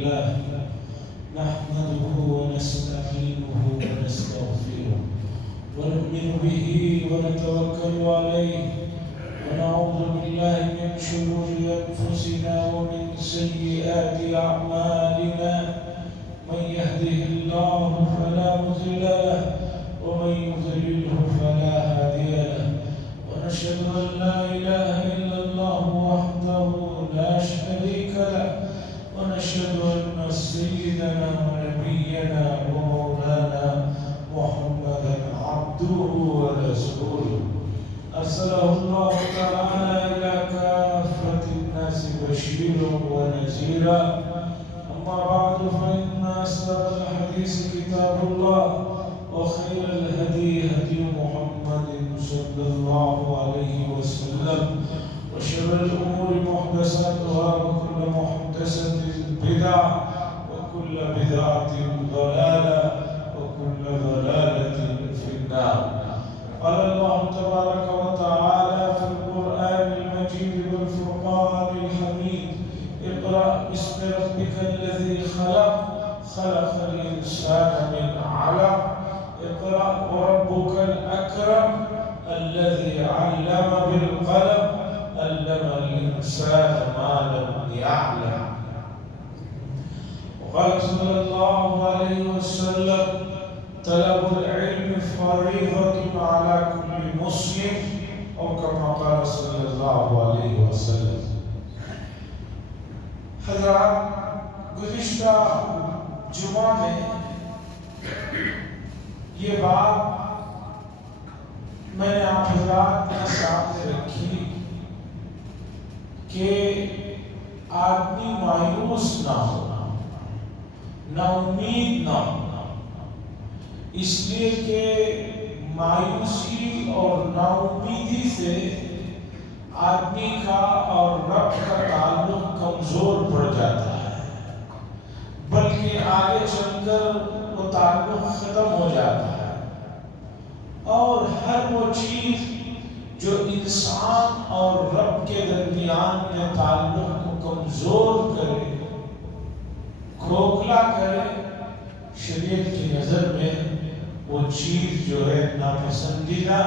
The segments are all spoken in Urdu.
لله نحمده ونستعينه ونستغفره ونؤمن به ونتوكل عليه ونعوذ بالله من شرور أنفسنا ومن سيئات أعمالنا من يهده الله فلا مضل له ومن يضلله فلا هادي له ونشهد أن لا إله إلا الله وحده لا شريك له ونشهد أن سيدنا ونبينا ومولانا محمدا عبده ورسوله أرسله الله تعالى إلى كافة الناس بشيرا ونذيرا أما بعد فإن أصدق الحديث كتاب الله وخير الهدي هدي محمد صلى الله عليه وسلم وشر الأمور محدثاتها وكل محدثة بدعة وكل بدعة ضلالة وكل ضلالة في النار. قال الله تبارك وتعالى في القرآن المجيد والفرقان الحميد اقرأ باسم ربك الذي خلق خلق الإنسان من علق اقرأ وربك الأكرم الذي علم بالقلم علم الإنسان ما لم يعلم. وقال صلى الله عليه وسلم طلب العلم فريضة على كل مسلم أو كما قال صلى الله عليه وسلم. حضرات گزشتہ جمعہ میں یہ بات میں نے آپ حضرات کے سامنے رکھی کہ آدمی مایوس نہ ہونا، نا امید نہ ہونا، اس لیے کہ مایوسی اور نا امیدی سے آدمی کا اور رب کا تعلق کمزور پڑ جاتا ہے، بلکہ آگے چل کر وہ تعلق ختم ہو جاتا ہے، اور ہر وہ چیز جو انسان اور رب کے درمیان میں تعلق کو کمزور کرے، کھوکھلا کرے، شریعت کی نظر میں وہ چیز جو ہے ناپسندیدہ،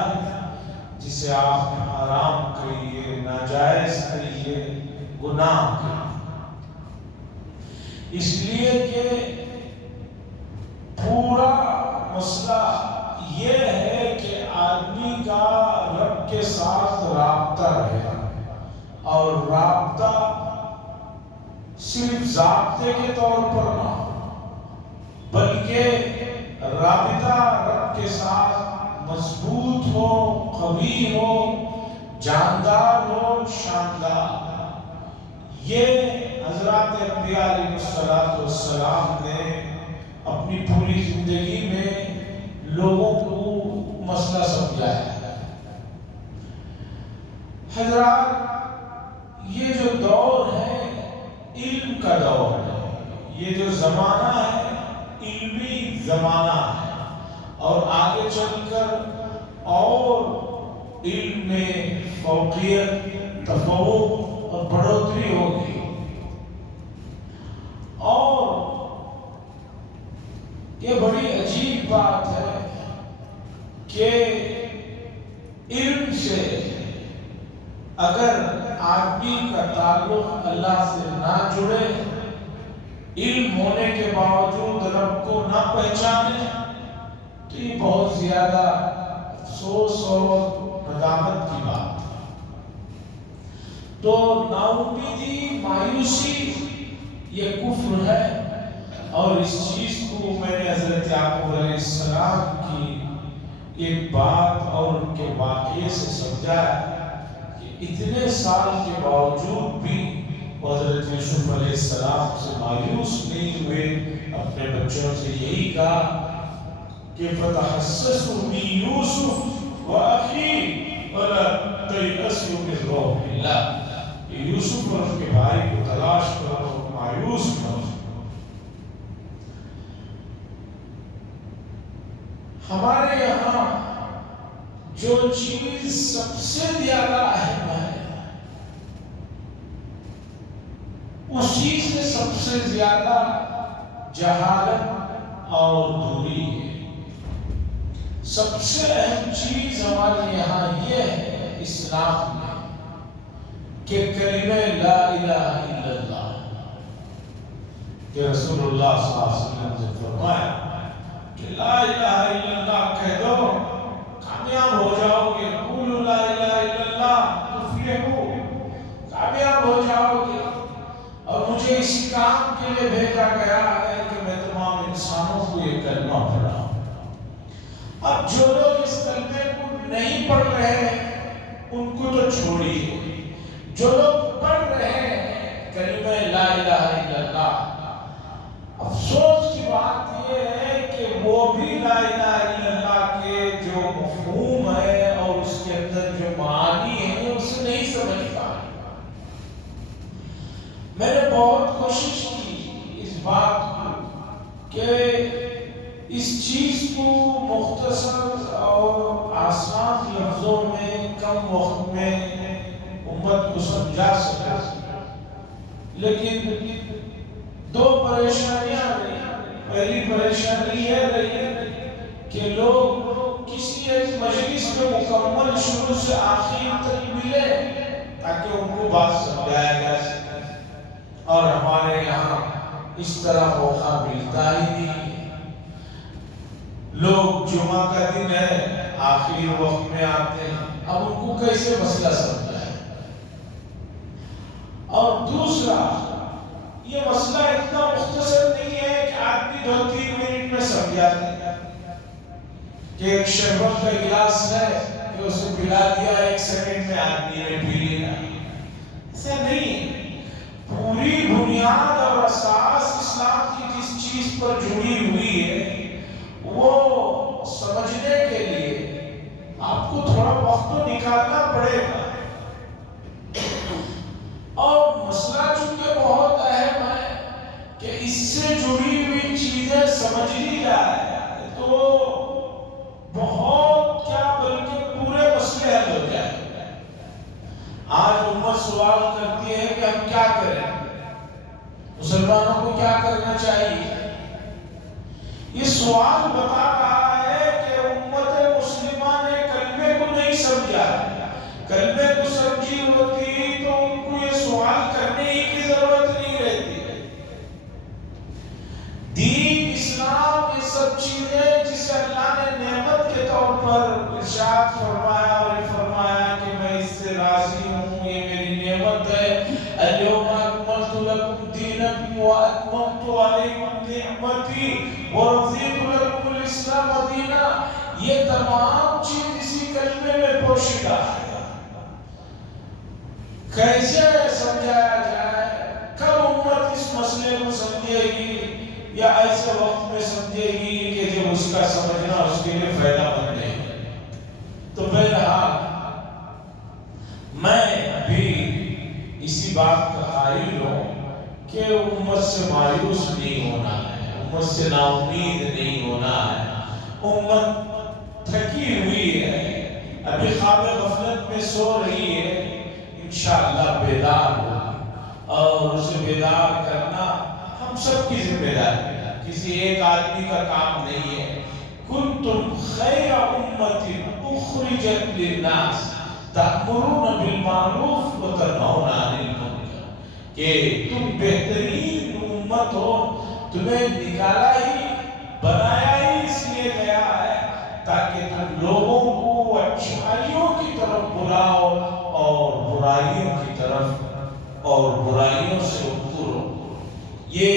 جسے آپ حرام کہیے، ناجائز کہیے، گناہ کہیے. اس لیے کہ پورا مسئلہ یہ ہے کہ آدمی کا رب کے ساتھ رابطہ رہے، اور رابطہ صرف ضابطے کے طور پر نہ ہو، بلکہ رابطہ رب کے ساتھ مضبوط ہو، قوی ہو، جاندار ہو، شاندار. یہ حضرات انبیاء علیہ السلام نے اپنی پوری زندگی میں لوگوں کو مسئلہ سمجھایا ہے. حضرات یہ جو دور ہے علم کا دور ہے، یہ جو زمانہ ہے علمی زمانہ ہے، اور آگے چل کر اور علم میں فوقیت، تفوق اور بڑھوتری ہوگی. اور یہ بڑی عجیب بات ہے کہ علم سے اگر آدمی کا تعلق اللہ سے نہ جڑے، علم ہونے کے باوجود رب کو نہ پہچانے، تو یہ بہت زیادہ افسوس اور ندامت کی بات ہے. تو نا امیدی، مایوسی یہ کفر ہے، اور اس چیز کو میں نے حضرت یعقوب علیہ السلام کی ایک بات اور ان کے واقعے سے سمجھا کہ اتنے سال کے باوجود بھی حضرت یوسف علیہ السلام سے مایوس نہیں ہوئے، اپنے بچوں سے یہی کہا کہ فتحسسوا من یوسف وأخیہ ولا تیأسوا من روح اللہ، کہ یوسف اور ان کے بھائی کو تلاش کرو، مایوس نہ ہو. ہمارے یہاں جو چیز سب سے زیادہ اہم ہے اسی سے سب سے زیادہ جہالت اور دوری ہے۔ سب سے اہم چیز ہمارے یہاں یہ ہے اسلام میں کہ کلمہ لا الہ الا اللہ، کہ رسول اللہ صلی اللہ علیہ وسلم نے فرمایا کہ لا الہ الا اللہ کہہ دو کامیاب ہو جاؤ گے، قولوا لا الہ الا اللہ تفلحوا، کامیاب ہو جاؤ گے۔ اور مجھے اسی کام کے لیے بھیجا گیا ہے کہ میں تمام انسانوں کو یہ کلمہ پڑھاؤں۔ اب جو لوگ اس کلمے کو نہیں پڑھ رہے ہیں ان کو تو چھوڑیے، جو لوگ پڑھ رہے ہیں کلمہ لا الہ الا اللہ، افسوس کی بات یہ ہے کہ وہ بھی لا الہ الا اللہ کے جو مفہوم ہے اور اس کے اندر جو معانی ہے اسے نہیں سمجھ پائے۔ میں نے بہت کوشش کی اس بات کو کہ اس چیز کو مختصر اور آسان لفظوں میں کم وقت میں امت کو سمجھا سکا، لیکن دو پریشانیاں رہی۔ پہلی پریشانی یہ رہی کہ لوگ کسی ایک مجلس میں مکمل شروع سے آخر تک ملے تاکہ ان کو بات سمجھایا جا سکے، اور ہمارے یہاں اس طرح موقع ملتا ہی نہیں۔ لوگ جمعہ کا دن ہے آخری وقت میں آتے ہیں، اب ان کو کیسے مسئلہ سمجھائے؟ اور دوسرا، یہ مسئلہ اتنا مختصر نہیں ہے کہ آدمی 2-3 منٹ میں سمجھا دے کہ ایک شربت کا گلاس ہے کہ اسے پلا دیا 1 سیکنڈ میں آدمی نے پی لیا، ایسا نہیں۔ پوری بنیاد اور اساس اسلام کی جس چیز پر جڑی ہوئی ہے وہ سمجھنے کے لیے آپ کو تھوڑا وقت تو نکالنا پڑے گا۔ اور مسئلہ چونکہ بہت اہم ہے کہ اس سے جڑی ہوئی چیزیں سمجھ لی جائے تو بہت کیا بلکہ پورے مسئلے حل ہو جائے۔ آج امت سوال کرتی ہے کہ ہم کیا کریں، مسلمانوں کو کیا کرنا چاہیے؟ یہ سوال بتا رہا ہے کہ امت مسلمہ نے کلمے کو نہیں سمجھا۔ کلمے کو سمجھی ہوتی تو ان کو یہ سوال کرنے ہی کی ضرورت نہیں رہتی۔ دین، اسلام، یہ سب چیزیں جسے اللہ نے نعمت کے طور پر ارشاد فرمایا اور فرمایا کہ میں اس سے راضی ہوں، یہ میری نعمت ہے، اليوم اکملت لکم دینکم واتممت علیکم نعمتی ورضیت لکم الاسلام دینا، یہ تمام چیز اسی کلمے میں پوشیدہ ہے۔ کیسے سمجھایا جائے؟ کب امت اس مسئلے کو سمجھے گی؟ یا ایسے وقت میں سمجھے گی کہ جب اس کا سمجھنا اس کے لیے فائدہ مند ہے؟ تو بہرحال میں بھی اسی بات کا قائل ہوں کہ امت سے مایوس نہیں ہونا ہے، امت سے نا امید نہیں ہونا ہے۔ امت تھکی ہوئی ہے، ابھی خواب غفلت میں سو رہی ہے، انشاءاللہ بیدار ہوگی، اور اسے بیدار کرنا ہم سب کی ذمہ داری ہے، کسی ایک آدمی کا کام نہیں ہے۔ کنتم خیر امت اخرجت للناس تأمرون بالمعروف وتنہون عن المنکر، کہ تم بہترین امت ہو، تمہیں نکالا ہی، بنایا ہی اس لیے گیا ہے تاکہ تم لوگوں کو اچھائیوں کی طرف بلاؤ اور برائیوں کی طرف اور برائیوں سے دور رکھو۔ یہ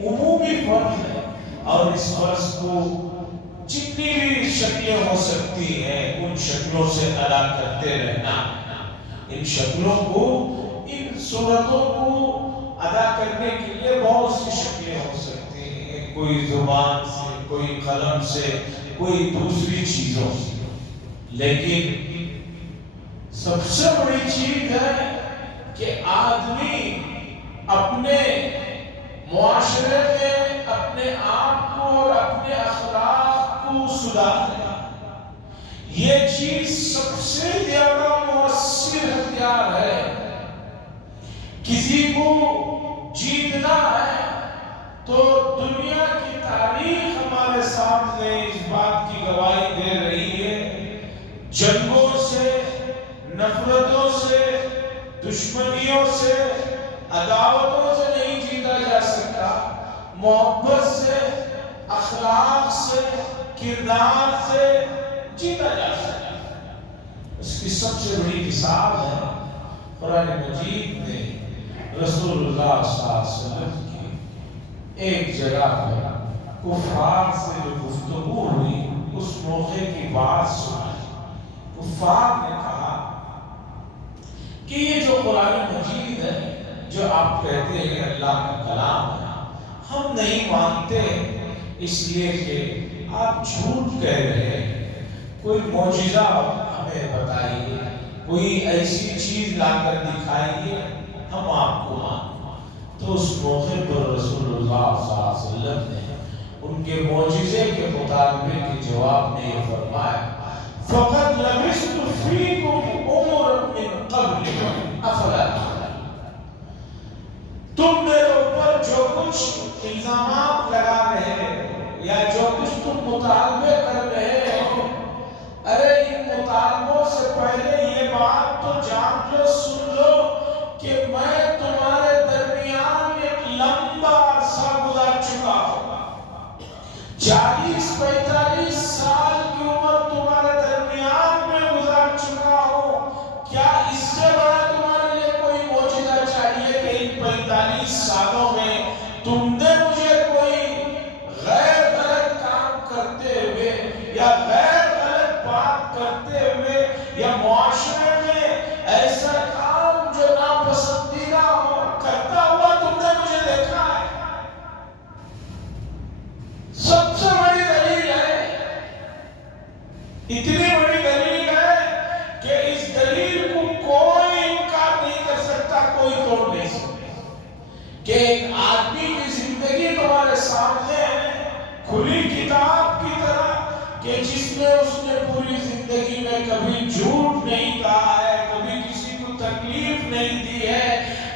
عمومی فرض ہے، اور اس فرض کو جتنی بھی شکلیں ہو سکتی ہیں ان شکلوں سے ادا کرتے رہنا۔ ان شکلوں کو، ان صورتوں کو ادا کرنے کے لیے بہت سی شکلیں ہو سکتی ہیں، کوئی زبان سے، کوئی قلم سے، کوئی دوسری چیزوں سے، لیکن سب سے بڑی چیز ہے کہ آدمی اپنے معاشرے میں اپنے آپ کو اور اپنے اخلاق کو سدھارے۔ یہ چیز سب سے زیادہ مؤثر ہتھیار ہے۔ کسی کو جیتنا ہے تو دنیا کی تاریخ ہمارے سامنے اس بات کی گواہی دے رہی ہے، جنگوں سے، نفرتوں سے، دشمنیوں سے، عداوتوں سے نہیں جیتا جا سکتا، محبت سے، اخلاق سے، کردار سے جیتا جا سکتا۔ اس کی سب سے بڑی مثال ہے قرآن مجید میں رسول اللہ صلی اللہ علیہ وسلم کی ایک جگہ پر کفار سے جو گفتگو ہوئی، اس موقع کی بات سنائی۔ کفار نے کہا کہ یہ جو قرآن مجید ہے، جو آپ کہتے ہیں اللہ کا کلام ہے، ہم نہیں مانتے اس لیے کہ آپ جھوٹ کہہ رہے ہیں، کوئی معجزہ ہمیں بتائیے، کوئی ایسی چیز لا کر دکھائیے، ہم آپ کو مانتے۔ تو اس موقع پر رسول اللہ صلی اللہ علیہ وسلم نے ان کے معجزے کے مطالبے کے جواب میں یہ فرمایا، فَقَدْ لَبِثْتُ فِيكُمْ عُمُرًا مِّن قَبْلِكُمْ أَفَلَا تَعْقِلُونَ۔ تم میرے اوپر جو کچھ الزامات لگا رہے ہو یا جو کچھ تم مطالبے کر رہے ہو، ارے ان مطالبوں سے پہلے یہ بات تو جان لو، سن لو کہ میں تمہارے درمیان ایک لمبا عرصہ گزار چکا ہوں۔ 40-45 سال کی عمر تمہارے درمیان میں گزار چکا ہوں۔ کیا اس سے بڑا تمہارے لیے کوئی معجزہ چاہیے کہ ان 45 سالوں میں تم نے مجھے کوئی غیر غلط کام کرتے ہوئے یا غیر غلط بات کرتے ہوئے یا معاشرے میں ایسا کام جو ناپسندیدہ ہو کرتا ہوا تم نے مجھے دیکھا ہے؟ سب سے بڑی دلیل ہے، اتنی بڑی دلیل ہے کہ اس دلیل کو کوئی انکار نہیں کر سکتا، کوئی توڑ نہیں سکتا، کہ ایک آدمی کی زندگی تمہارے سامنے ہے کھلی کتاب کی طرح، کہ جس میں اس نے پوری زندگی میں کبھی جھوٹ نہیں کہا ہے، کبھی کسی کو تکلیف نہیں دی ہے،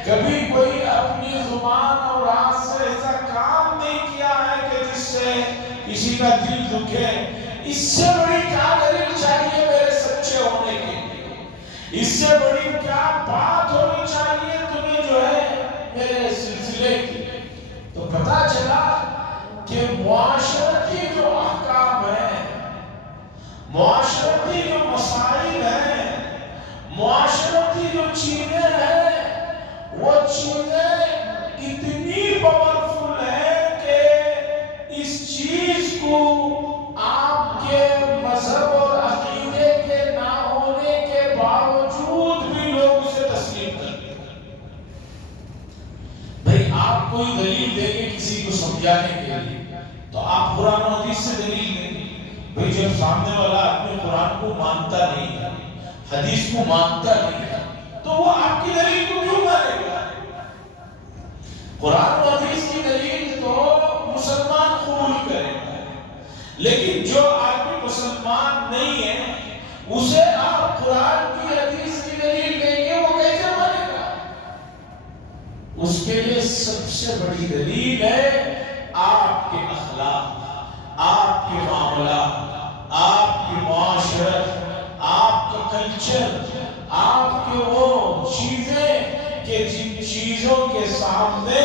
کبھی کوئی اپنی زبان اور ہاتھ سے ایسا کام نہیں کیا ہے کہ جس سے کسی کا دل دکھے۔ اس سے بڑی کیا دلیل چاہیے میرے سچے ہونے کے لیے؟ اس سے بڑی کیا بات ہونی چاہیے تمہیں جو ہے میرے سلسلے کی؟ تو پتا چلا کہ معاشرتی جو احکام ہیں، معاشرتی جو مسائل ہیں، معاشرتی جو چیزیں ہیں، وہ چیزیں اتنی پاورفل ہیں کہ اس چیز کو آپ کے مذہب اور عقیدے کے نہ ہونے کے باوجود بھی لوگ اسے تسلیم کرتے ہیں۔ بھئی آپ کوئی دلیل دیں گے کسی کو سمجھانے کے لیے تو آپ قرآن و حدیث سے دلیل دیں گے۔ بھئی جب سامنے والا آدمی قرآن کو مانتا نہیں ہے، حدیث کو مانتا نہیں ہے، تو وہ آپ کی دلیل کو کیوں مانے گا؟ قرآن و حدیث کی دلیل تو مسلمان قبول کرے گا، لیکن جو آدمی مسلمان نہیں ہے اسے آپ قرآن کی حدیث کی دلیل دیں گے، وہ کیسے مانے گا؟ اس کے لیے سب سے بڑی دلیل ہے آپ کے اخلاق، آپ کے معاملات، آپ کی معاشرت، آپ کا کلچر، آپ کے وہ چیزیں کہ جن چیزوں کے سامنے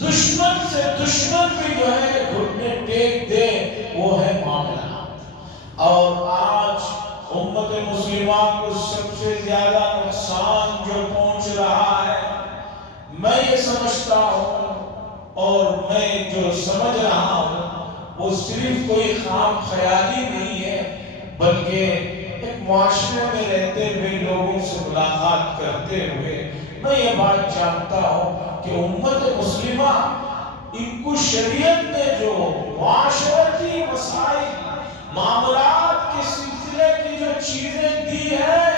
دشمن سے دشمن بھی جو ہے گھٹنے ٹیک دے، وہ ہے معاملات۔ اور آج امت مسلمہ کو سب سے زیادہ نقصان جو پہنچ رہا ہے، میں یہ سمجھتا ہوں اور میں جو سمجھ رہا ہوں وہ صرف کوئی خام خیالی نہیں ہے، بلکہ ایک معاشرے میں رہتے ہوئے لوگوں سے ملاقات کرتے ہوئے میں یہ بات جانتا ہوں کہ امت مسلمہ ان کو شریعت نے جو معاشرتی مسائل، معاملات کے سلسلے کی جو چیزیں دی ہیں،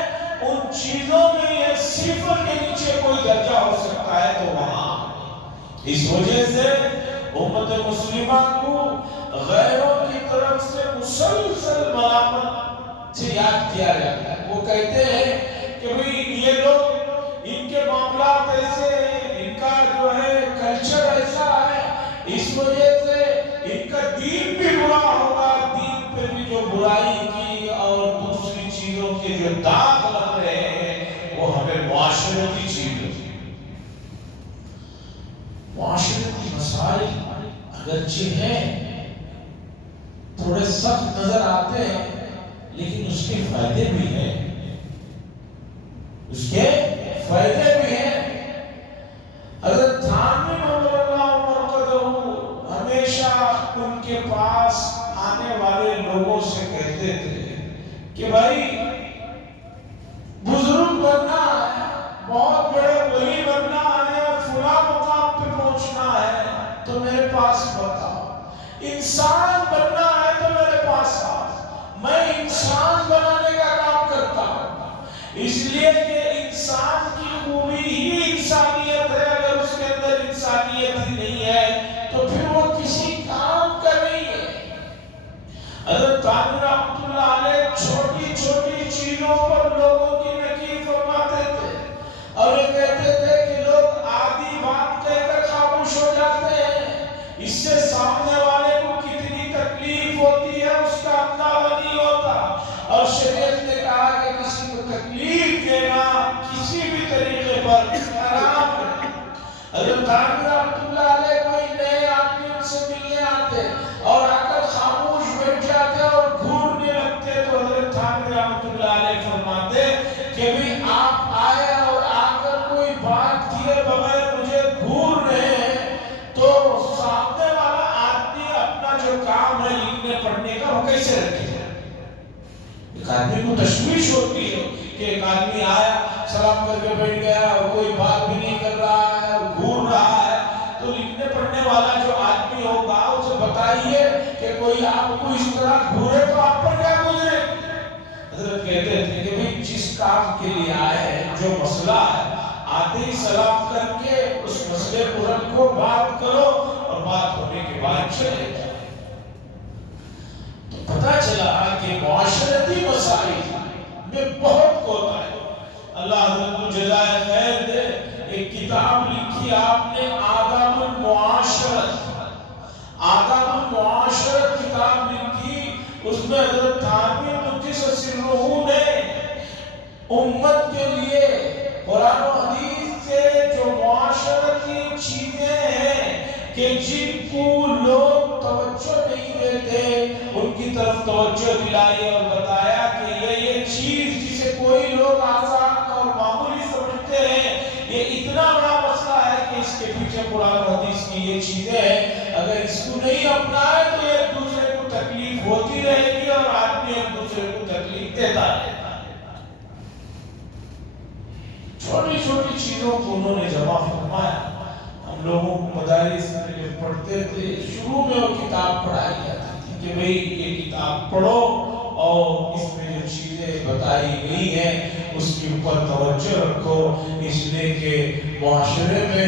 ان چیزوں میں یہ صفر کے نیچے کوئی درجہ ہو سکتا ہے تو وہاں۔ اس وجہ سے امت مسلمہ کو غیروں کی طرف سے مسلسل ملامت سے یاد کیا جاتا ہے۔ وہ کہتے ہیں کہ بھئی یہ لوگ، ان کے معاملات ایسے ہیں، ان کا جو ہے جو داغ لگ رہے ہیں وہ ہمیں معاشرتی چیزیں، معاشرتی مسائل اگرچہ ہیں، تھوڑے سخت نظر آتے ہیں، لیکن اس کے فائدے بھی ہیں، اس کے فائدے بھی ہیں۔ حضرت تھانوی رضی اللہ عنہ ہمیشہ ان کے پاس آنے والے لوگوں سے کہتے تھے کہ بھائی بزرگ بننا ہے، بہت بڑے ولی بننا ہے، فلاں مقام پہ پہنچنا ہے تو میرے پاس بتاؤ، انسان بننا ہے تو میرے پاس آؤ، میں انسان بنانے کا کام کرتا ہوں، اس لیے کہ انسان کی خوبی ہی انسانیت ہے، اگر اس کے اندر انسانیت ہی نہیں ہے تو پھر وہ کسی کام کا نہیں ہے۔ حضرت تھانوی رحمۃ اللہ علیہ چھوٹی چھوٹی چیزوں پر لوگوں کی نکیر فرماتے تھے، اور یہ کہتے تھے کہ لوگ آدھی بات کہہ کر خاموش ہو جاتے ہیں، اس سے سامنے والے کو کتنی تکلیف ہوتی ہے اس کا اندازہ نہیں ہوتا، اور شریعت نے کہا کہ کسی کو تکلیف دینا کسی بھی طریقے پر حرام ہے۔ حضرت تھانوی رحمۃ اللہ علیہ کوئی نئے آدمی ان سے ملنے آتے اور آ کر خاموش بیٹھ جاتے اور گھورنے لگتے تو حضرت تھانوی رحمۃ اللہ علیہ فرماتے کہ بھی آپ آئے اور آ کر کوئی بات کیے بغیر مجھے گھور رہے ہیں تو سامنے والا آدمی اپنا جو کام ہے لکھنے پڑھنے کا وہ کیسے رکھے؟ ایک آدمی کو تشویش ہوتی ہے کہ ایک آدمی آیا سلام کر کے بیٹھ گیا اور کوئی بات بھی نہیں کر رہا ہے اور گھور رہا ہے، تو لکھنے پڑھنے والا جو آدمی ہوگا اسے بتائیے کہ کوئی آپ کو اس طرح گھورے تو آپ پر کیا گزرے؟ حضرت کہتے تھے کہ بھئی جس کام کے لیے آئے ہیں، جو مسئلہ ہے، آتے ہی سلام کر کے اس مسئلے کو رکھو، بات کرو اور بات ہونے کے بعد چلے جاؤ۔ تو پتہ چلا کہ معاشرتی مسائل میں بہت کوتا ہے۔ اللہ حضرت کو جزائے خیر دے، ایک کتاب لکھی آپ نے آداب المعاشرت، آداب المعاشرت کتاب لکھی، اس میں حضرت تھانوی قدس سرہ نے امت کے لیے قرآن و حدیث سے جو معاشرتی چیزیں ہیں کہ جن کو لوگ توجہ نہیں دیتے ان کی طرف توجہ دلائی اور بتایا کہ یہ چیز جسے کوئی لوگ آسان اور معمولی سمجھتے ہیں، یہ اتنا بڑا مسئلہ ہے کہ اس کے پیچھے قرآن و حدیث کی یہ چیزیں ہیں، اگر اس کو نہیں اپنائے تو ایک دوسرے کو تکلیف ہوتی رہے گی اور آدمی ایک دوسرے کو تکلیف دیتا رہے گا۔ چھوٹی چھوٹی چیزوں کو انہوں نے جمع فرمایا۔ ہم لوگوں کو مدارس میں جب پڑھتے تھے شروع میں وہ کتاب پڑھائی جاتی تھی کہ بھئی یہ کتاب پڑھو اور اس میں جو چیزیں بتائی گئی ہیں اس کے اوپر توجہ رکھو، اس لیے کہ معاشرے میں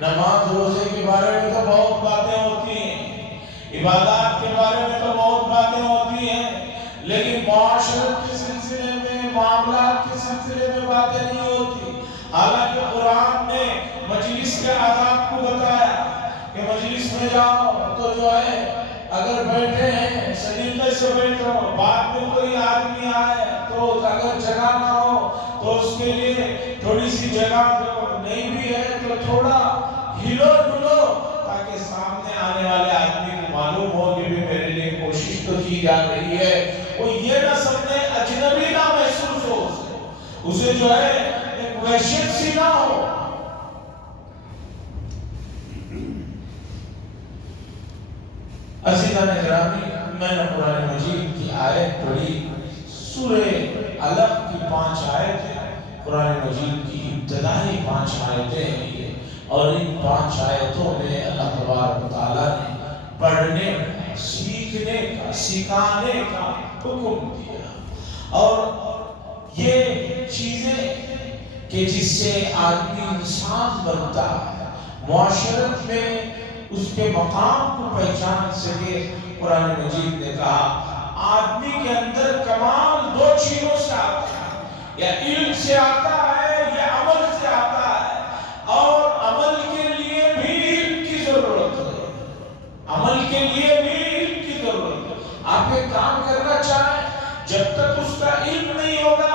نماز روزے کے بارے میں تو بہت باتیں ہوتی ہیں، عبادات کے بارے میں تو بہت باتیں ہوتی ہیں، لیکن معاشرت کے سلسلے میں، معاملات کے سلسلے میں باتیں نہیں ہوتی۔ حالانکہ قرآن نے مجلس کے آداب کو بتایا کہ مجلس میں جاؤ تو جو ہے اگر بیٹھے ہیں سلیقے سے بیٹھو، بعد میں کوئی آدمی آئے تو اگر جگہ نہ ہو تو اس کے لیے تھوڑی سی جگہ دو، نہیں بھی ہے تو تھوڑا ہلو ڈلو تاکہ سامنے آنے والے آدمی کو معلوم ہو کہ بھی میرے لیے کوشش تو کی جا رہی ہے، وہ یہ نہ سمجھے، اجنبی نہ محسوس ہو، اسے جو ہے ایک وحشت سی نہ ہو۔ عزیزان گرامی، میں نے قرآن مجید کی آیت پڑھی، سورہ علق کی 5 آیتیں، قرآن مجید کی ابتدائی 5 آیتیں ہیں یہ، اور ان 5 آیتوں میں اللہ تبارک و تعالیٰ نے پڑھنے، سیکھنے کا، سکھانے کا حکم دیا، اور یہ چیزیں کہ جس سے آدمی انسان بنتا ہے، معاشرت میں اس کے مقام کو پہچان سکے۔ قرآن مجید نے کہا آدمی کے اندر کمال 2 چیزوں سے آتا ہے، یا علم سے آتا ہے یا عمل سے آتا ہے، اور عمل کے لیے بھی علم کی ضرورت ہے، عمل کے لیے بھی علم کی ضرورت ہے۔ آپ ایک کام کرنا چاہیں، جب تک اس کا علم نہیں ہوگا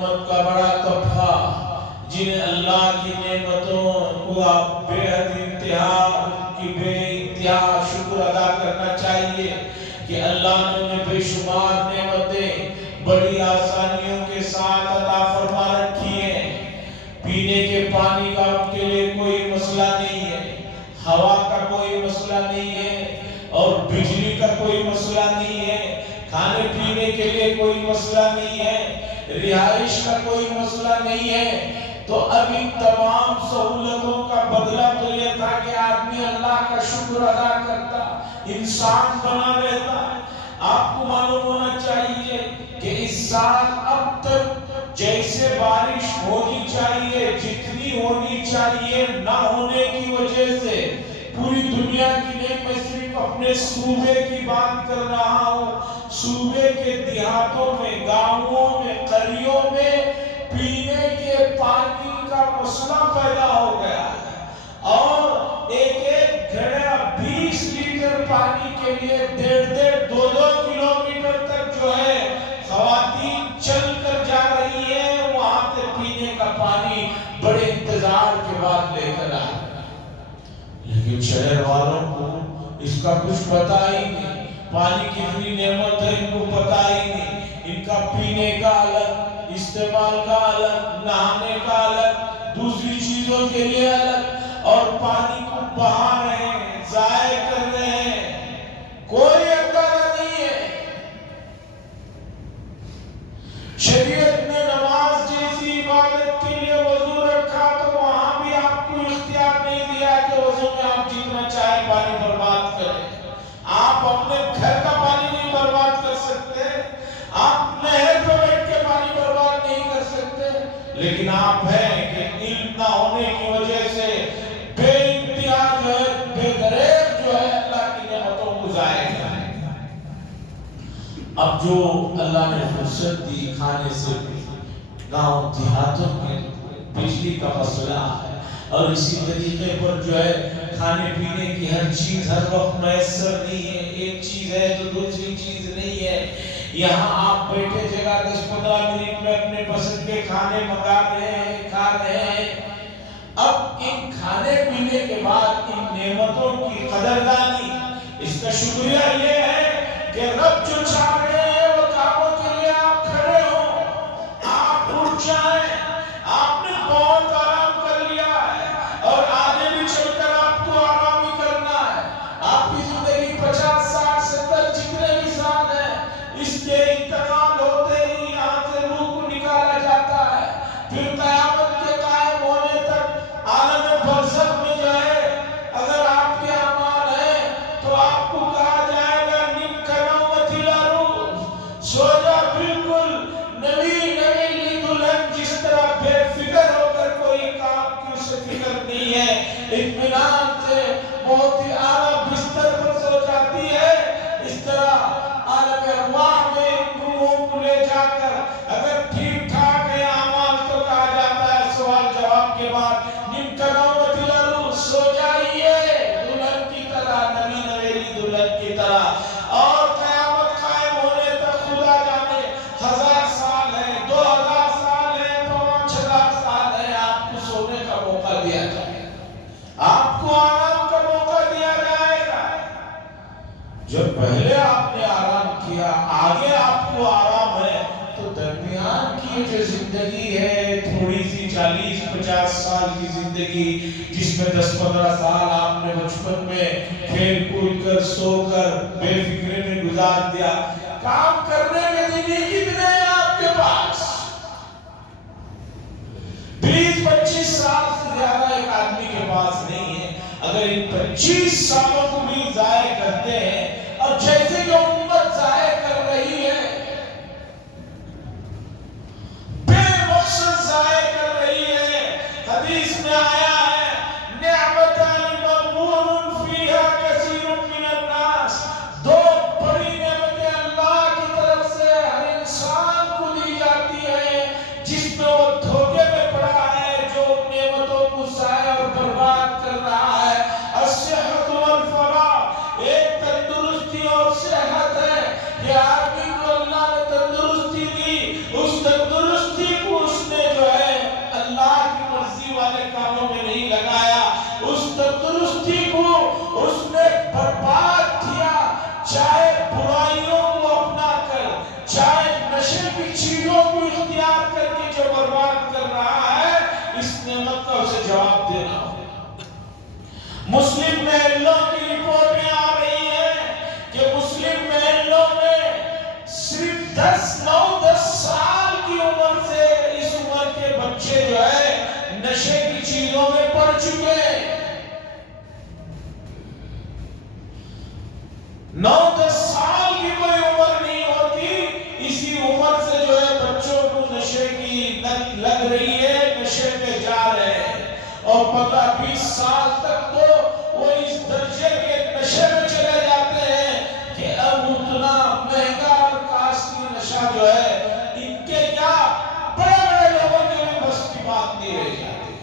امت کا بڑا طبقہ جنہیں اللہ کی نعمتوں کو آپ بے حد انتہا ان کی بے انتہا شکر ادا کرنا چاہیے کہ اللہ نے انہیں بے شمار نعمتیں بڑی آسانیوں کے ساتھ عطا فرما رکھی ہیں۔ پینے کے پانی کا ان کے لیے کوئی مسئلہ نہیں ہے، ہوا کا کوئی مسئلہ نہیں ہے، اور بجلی کا کوئی مسئلہ نہیں ہے، کھانے پینے کے لیے کوئی مسئلہ نہیں ہے، رہائش کا کوئی مسئلہ نہیں ہے۔ تو اب ان تمام سہولتوں کا بدلہ تو یہ تھا کہ آدمی اللہ کا شکر ادا کرتا، انسان بنا رہتا۔ آپ کو معلوم ہونا چاہیے کہ اس سال اب تک جیسے بارش ہونی چاہیے، جتنی ہونی چاہیے، نہ ہونے کی وجہ سے پوری دنیا کی نہیں، میں صرف اپنے صوبے کی بات کر رہا ہوں، صوبے کے دیہاتوں میں، گاؤں میں، قریوں میں پینے کے پانی کا مسئلہ پیدا ہو گیا ہے، اور ایک گھڑا 20 لیٹر پانی کے لیے 1.5-2 کلومیٹر تک جو ہے خواتین چل کر جا رہی ہیں، وہاں سے پینے کا پانی بڑے انتظار کے بعد لے کر آ رہا ہے۔ لیکن شہر والوں کو اس کا کچھ پتہ ہی نہیں، پانی کتنی نعمت ہے ان کو پتہ ہی نہیں، ان کا پینے کا الگ، استعمال کا الگ، نہانے کا الگ، دوسری چیزوں کے لیے الگ، اور پانی کو بہا رہے ہیں، ضائع کر رہے ہیں، کوئی اندازہ نہیں ہے۔ شریعت نے نماز جیسی عبادت کے لیے وضو رکھا تو وہاں بھی آپ کو اختیار نہیں دیا کہ وضو میں آپ جتنا چاہے پانی برباد کریں۔ آپ اپنے گھر کا پانی نہیں برباد کر سکتے، آپ نہر پہ بیٹھ کے پانی برباد نہیں کر سکتے، لیکن آپ ہیں کہ علم نہ ہونے کی وجہ سے بے انتہا جو ہے، بے دریغ جو ہے اللہ کی نعمتوں کو ضائع کریں۔ اب جو اللہ نے فرصت دی کھانے سے، گاؤں دیہاتوں میں بجلی کا مسئلہ ہے، اور اسی طریقے پر جو ہے کھانے پینے کی ہر چیز ہر وقت میسر نہیں ہے، ایک چیز ہے تو دوسری چیز نہیں ہے۔ یہاں آپ بیٹھے جگہ 10-15 منٹ میں اپنے پسند کے کھانے منگا رہے ہیں، کھا رہے ہیں۔ اب ان کھانے پینے کے بعد ان نعمتوں کی قدردانی، اس کا شکریہ یہ ہے کہ رب جو چاہ رہے ہیں وہ کاموں کے لیے آپ کھڑے ہو، آپ اٹھ جائیں۔ آپ نے بہت آرام کر لیا ہے اور آگے بھی چل کر آپ کو آرام ہی کرنا ہے۔ آپ کی زندگی 50 60 70 جتنے بھی سال ہیں، اس کے انتقال ہوتے ہی یہاں سے روح کو نکالا جاتا ہے، پھر قیامت کے قائم ہونے تک عالم برزخ میں جو ہے اگر آپ کے اعمال ہیں تو آپ کو کہا جائے گا نم کنومت الارو، سو جا بالکل نوی نوی دلہن، جس طرح بے فکر ہو کر کوئی کام کی اسے فکر نہیں ہے، اطمینان سے بہت ہی اعلیٰ بستر پر سو جاتی ہے، اس طرح عالم ارواح میں روحوں کو لے جا کر اگر ٹھیک ٹھاک ہے اعمال تو کہا جاتا ہے سوال جواب کے بعد نم کنومت الارو، سو جائیے دلہن کی طرح، نوی نویلی دلہن کی طرح، اور قیامت قائم ہونے تک خدا جانے 1000 سال ہے، 2000 سال ہے، 5000 سال ہے، آپ کو سونے کا موقع دیا جائے گا، آپ کو آرام کا موقع دیا جائے گا۔ جب پہلے آپ نے آرام کیا، آگے آپ کو آرام ہے، تو درمیان کی جو زندگی ہے تھوڑی سی 40-50 سال کی زندگی، جس میں 10-15 سال آپ نے بچپن میں کھیل کود کر سو کر بے فکرے میں گزار دیا، کام کرنے کے دن ہی کتنے ہیں آپ کے پاس؟ 20-25 سال سے زیادہ ایک آدمی کے پاس نہیں ہے۔ اگر ان 25 سالوں کو بھی ضائع کرتے ہیں، اور جیسے جو امت ضائع کر رہی ہے، بے مقصد ضائع کر رہی ہے، حدیث میں آیا ہے نعمتان مغبون فیہا کثیر من الناس، 2 بڑی نعمتیں اللہ کی طرف سے ہر انسان کو دی جاتی ہیں، جس میں وہ دھوکے میں پڑا ہے، جو نعمتوں کو ضائع اور برباد کر رہا ہے۔ الصحت والفراغ، ایک تندرستی 9-10 سال کی کوئی عمر نہیں ہوتی، اسی عمر سے جو ہے بچوں کو نشے کی لت لگ رہی ہے، نشے میں جا رہے ہیں، اور 15-20 سال تک تو وہ اس درجے کے نشے میں چلے جاتے ہیں کہ اب اتنا مہنگا اور کاسٹلی نشہ جو ہے ان کے کیا بڑے بڑے لوگوں کے بھی بس کی بات نہیں رہ جاتی۔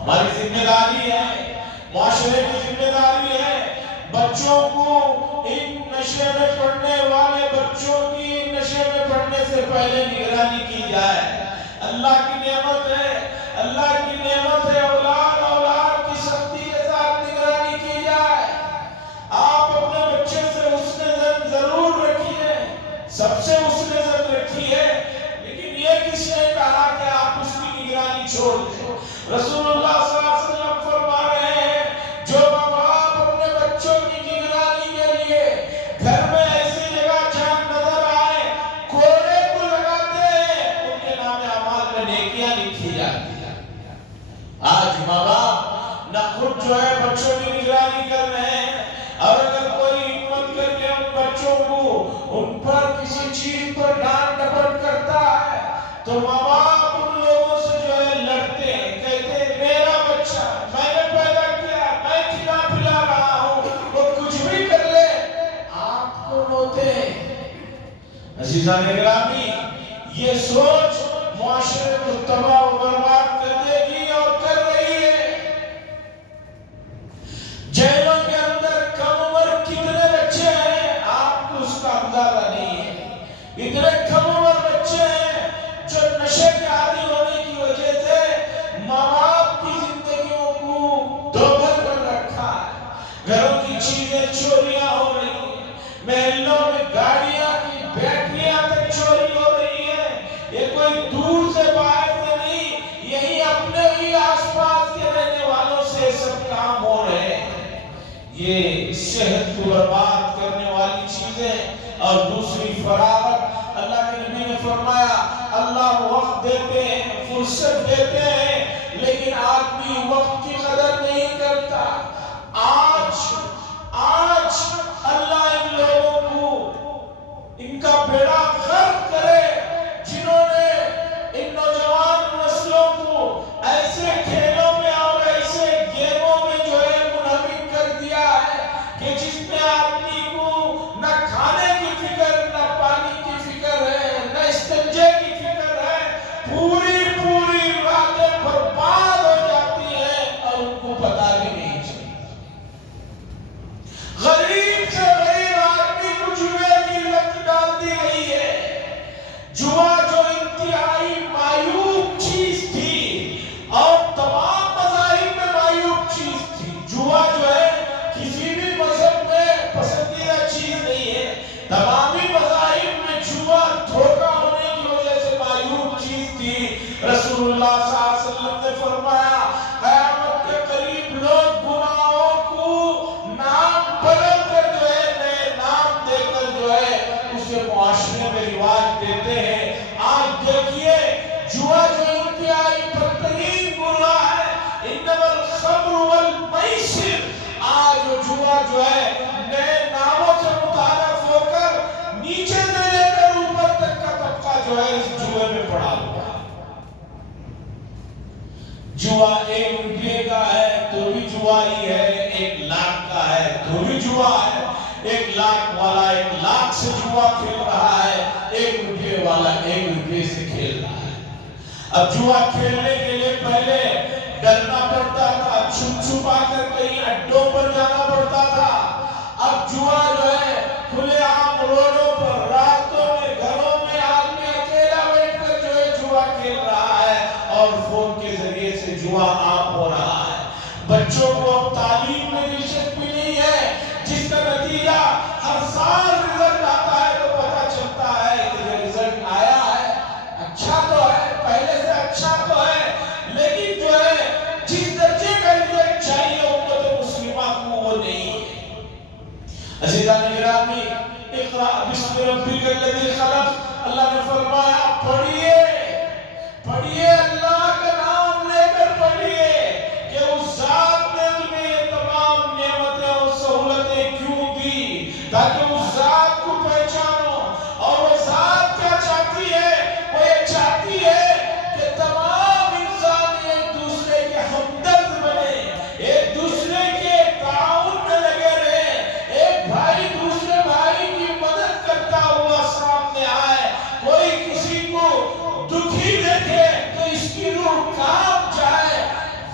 ہماری ذمہ داری ہے، معاشرے کی ذمہ داری ہے، بچوں کو ان نشے میں پڑنے والے بچوں کی نشے میں پڑنے سے پہلے نگرانی کی جائے۔ اللہ کی نعمت ہے، اللہ کی نعمت ہے، اولاد کی سختی کے ساتھ نگرانی کی جائے۔ آپ اپنے بچے سے حسن ظن ضرور رکھیے، سب سے حسن ظن رکھیے، لیکن یہ کس نے کہا کہ آپ اس کی نگرانی چھوڑ دیں؟ رسول اللہ صلی اللہ علیہ وسلم فرما رہے ہیں، جو ماں باپ اپنے بچوں کی نگرانی کے لیے گھر میں ایسی جگہ جہاں نظر آئے کوڑے کو لگاتے ہیں، ان کے نام اعمال میں نیکیاں لکھی جاتی ہیں۔ آج ماں باپ نہ خود جو ہے بچوں کی نگرانی کر رہے ہیں، اور اگر کوئی ہمت کر کے ان بچوں کو ان پر کسی چیز پر ڈانٹ ڈپٹ کرتا ہے تو ماں باپ ان لوگوں سے جو ہے لڑتے ہیں، کہتے ہیں میرا بچہ میں نے پیدا کیا، میں کھلا پلا رہا ہوں، وہ کچھ بھی کر لے آپ کو روتے ہیں۔ عزیزان گرامی، یہ سوچ معاشرے کو تباہ و برباد کر دے گی اور کر رہی ہے۔ جیلوں کے اندر کم عمر کتنے بچے ہیں آپ کو اس کا اندازہ نہیں ہے۔ اتنے کم عمر بچے ہیں جو نشے کے عادی ہونے کی وجہ سے ماں باپ کی زندگیوں کو دوبھر کر رکھا ہے۔ گھروں کی چیزیں چوریاں ہو رہی ہیں، محلوں میں گاڑیاں کی بیٹریاں تک چوری ہو رہی ہیں۔ یہ کوئی دور سے باہر سے نہیں، یہی اپنے ہی آس پاس کے رہنے والوں سے سب کام ہو رہے ہیں۔ یہ صحت کو برباد کرنے والی چیزیں، اور دوسری فراغت۔ اللہ کے نبی نے فرمایا اللہ وقت دیتے ہیں، فرصت دیتے ہیں، لیکن آدمی وقت کی قدر نہیں کرتا۔ آج اللہ ان لوگوں کو ان کا بیڑا غرق کرے جنہوں نے ان نوجوان نسلوں کو ایسے کھیلوں میں اور ایسے گیموں میں جو ہے منہمک کر دیا ہے کہ جس میں آدمی کو نہ کھانے کی فکر، نہ پانی کی فکر ہے، نہ استنجے کی فکر ہے، پوری راتیں برباد ہو جاتی ہیں اور ان کو پتہ بھی نہیں چلتا۔ غریب سے غریب آدمی کو جوئے کی لت ڈال دی گئی ہے۔ جوا جو انتہائی معیوب چیز تھی اور تمام مذاہب میں معیوب چیز تھی۔ جوا جو ہے کسی بھی مذہب میں پسندیدہ چیز نہیں ہے، تمامی مذاہب میں جوا دھوکہ ہونے کی وجہ سے معیوب چیز تھی۔ رسول اللہ صلی اللہ علیہ وسلم نے فرمایا قیامت کے قریب لوگ گناہوں کو نام بدل کر جو ہے نئے نام دے کر جو ہے اسے معاشرے میں رواج دیتے ہیں۔ آج دیکھیے جوا جو انتہائی بدترین گناہ ہے، انما الخمر والمیسر، آج جوا جو ہے نئے ناموں سے متعارف ہو کر نیچے سے لے کر اوپر تک کا طبقہ جو ہے اس جوے میں پڑا ہوا ہے۔ جوا 1 روپے کا ہے تو بھی جوا ہی ہے، 1 لاکھ کا ہے تو بھی جوا ہے۔ 1 لاکھ والا 1 لاکھ سے جوا کھیل رہا ہے، 1 روپے والا 1 روپے سے کھیل رہا ہے۔ اب جوا کھیلنے کے لیے پہلے ڈرنا پڑتا تھا، چھپ چھپا کر کہیں اڈوں پر جانا پڑتا تھا۔ اب جوا جو ہے کھلے عام روڈوں پر، راستوں میں، گھروں میں آدمی اکیلا بیٹھ کر جو ہے جوا کھیل رہا ہے، اور فون کے ذریعے سے جوا عام ہو رہا ہے۔ بچوں کو اب تعلیم میں دلچسپی نہیں ہے، جس کا نتیجہ ہر سال رزلٹ آتا ہے تو پتہ چلتا ہے کہ جو رزلٹ آیا ہے اچھا تو ہے، پہلے سے اچھا تو ہے، لیکن جو ہے جس درجے کا رزلٹ چاہیے امت مسلمہ کو وہ نہیں ہے۔ عزیزان گرامی، اقرأ بسم ربک الذی خلق، اللہ نے فرمایا پڑھیے اللہ کا نام لے کر پڑھیے کہ اس ذات نے تمہیں یہ تمام نعمتیں اور سہولتیں کیوں تاکہ اس ذات کو پہچانو. اور وہ ذات کیا چاہتی ہے؟ وہ یہ چاہتی ہے کہ تمام انسان ایک دوسرے کے ہمدرد بنے، ایک دوسرے کے تعاون میں لگے رہے، ایک بھائی دوسرے بھائی کی مدد کرتا ہوا سامنے آئے. کوئی کسی کو دکھی دیکھے تو اس کی روح کانپ جائے.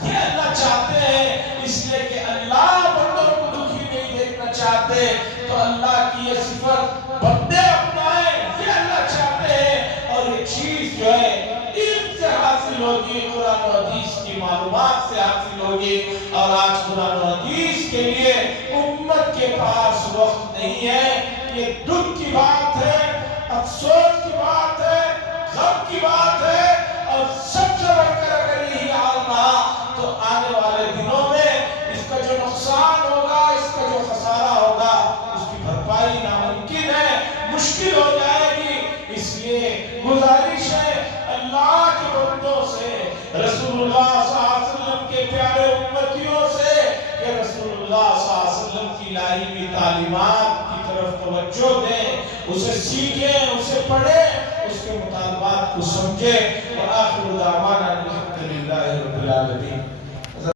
یہ اللہ چاہتے ہیں، اس لیے کہ اللہ بندوں کو دکھی نہیں دیکھنا چاہتے. تو اللہ کی یہ صفت بندے اپنائیں، یہ اللہ چاہتے ہیں. اور یہ چیز جو ہے علم سے حاصل ہوگی، قرآن و حدیث کی معلومات سے حاصل ہوگی. اور آج قرآن و حدیث کے لیے امت کے پاس وقت نہیں ہے. یہ دکھ کی بات ہے، افسوس کی بات ہے، غم کی بات ہے. اور سب سے بڑھ کر اگر یہی حال رہا تو آنے والے دنوں میں اس کا جو نقصان ہوگا، اس کا جو خسارہ ہوگا، اس کی بھرپائی ناممکن ہے، مشکل ہو جائے گی. اس لیے گزارش ہے اللہ کے بندوں سے، رسول اللہ صلی اللہ علیہ وسلم کے پیارے امتیوں سے، کہ رسول اللہ صلی اللہ علیہ وسلم کی لائی ہوئی تعلیمات کی طرف توجہ دیں، اسے سیکھیں، اسے پڑھیں، اس کے مطالبات کو سمجھیں. وآخر دعوانا الحمدللہ رب العالمین.